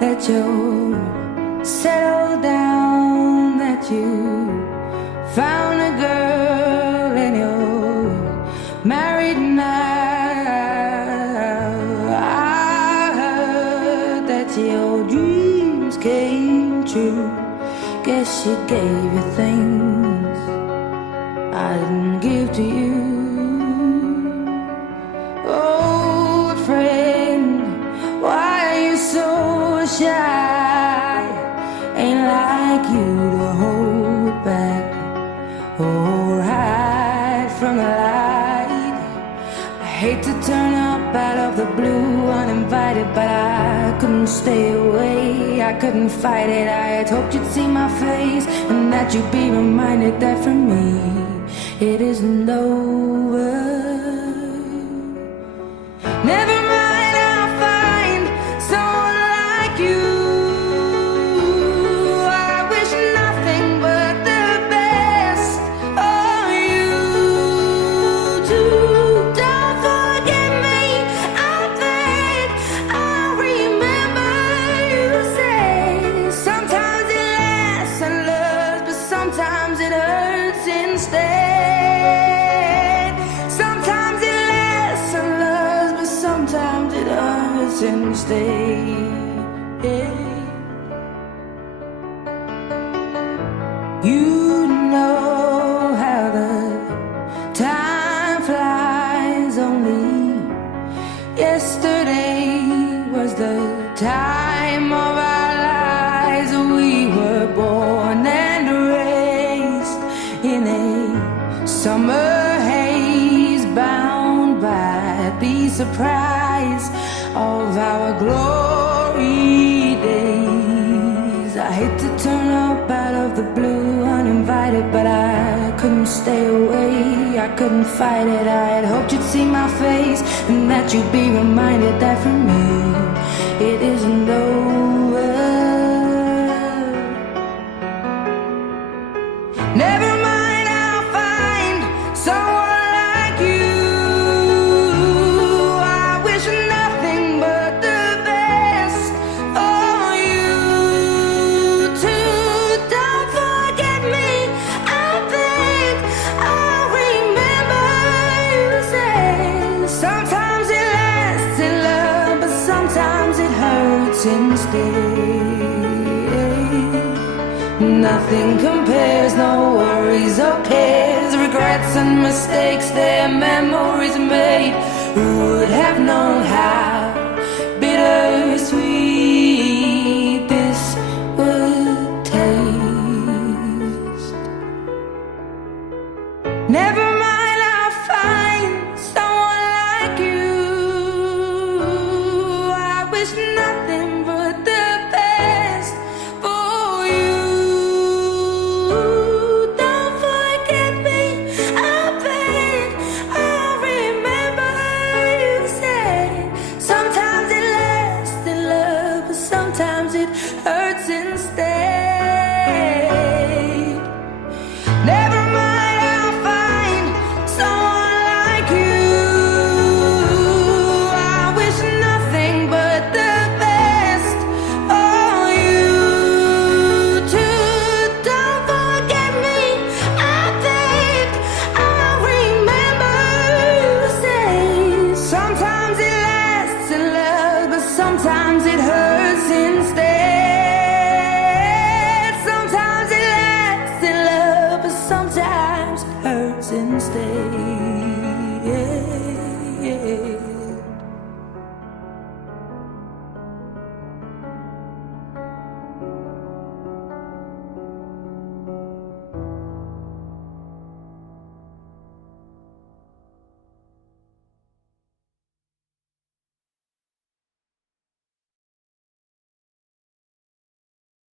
that you're settled down, that you found a girl and you're married now. I heard that your dreams came true. Guess she gave you things I didn't give to you. Oh, friend, why are you so shy? Ain't like you to hold back or hide from the light. I hate to turn up out of the blue uninvited, but I couldn't stay away, I couldn't fight it. I had hoped you'd see my face and that you'd be reminded that for me it isn't over. Never mind, I'll find someone like you. I wish nothing but the best for you too. Don't forget me, I think I'll remember you say sometimes it lasts and loves, but sometimes it hurts instead. Sometimes it lasts and loves, but sometimes it hurts instead. You know how the time flies. Only yesterday was the time of our lives. We were born and raised in a summer haze, bound by the surprise of our glory days. I hate to turn up out of the blue uninvited, but I couldn't stay away, I couldn't fight it. I had hoped you'd see my face and that you'd be reminded that for me it isn't over. Never mind, I'll find someone like you. I wish nothing but the best for you too. Don't forget me, I think I'll remember you say sometimes it lasts in love, but sometimes it hurts instead. Nothing compares, no worries or cares, regrets and mistakes, their memories made. Who would have known how bittersweet this would taste? Never mind, I'll find someone like you. I wish nothing but the best for you. Don't forget me, I think I'll remember you say sometimes it lasts in love, but sometimes it hurts instead. Never mind, I'll find someone like you. I wish nothing but the best for you too. Don't forget me, I think I'll remember you say sometimes it lasts in love, but sometimes it hurts instead. Sometimes it lasts in love, but sometimes it hurts instead.